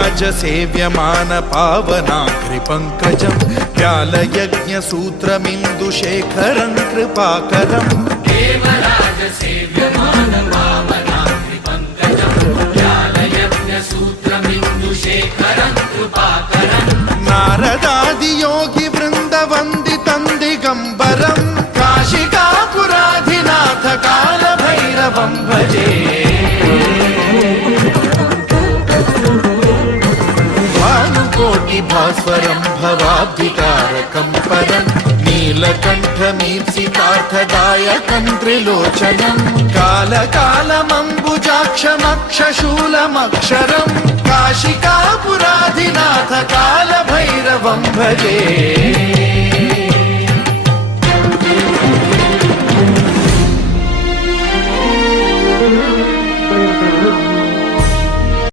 देवराजसेव्यमान पावनाग्रिपङ्कजं व्यालयज्ञसूत्रमिन्दुशेखरं कृपाकरं देवराजसेव्यमान पावनाग्रिपङ्कजं व्यालयज्ञसूत्रमिन्दुशेखरं कृपाकरं नारदादियोगिवृन्दवन्दितं दिगम्बरं काशिकापुराधिनाथ कालभैरवं भजे भास्वरं भवाब्धिकारकं परं नीलकण्ठमीप्सितार्थदायकं त्रिलोचनं कालकालमम्बुजाक्षमक्षशूलमक्षरं काशिकापुराधिनाथ कालभैरवं भजे।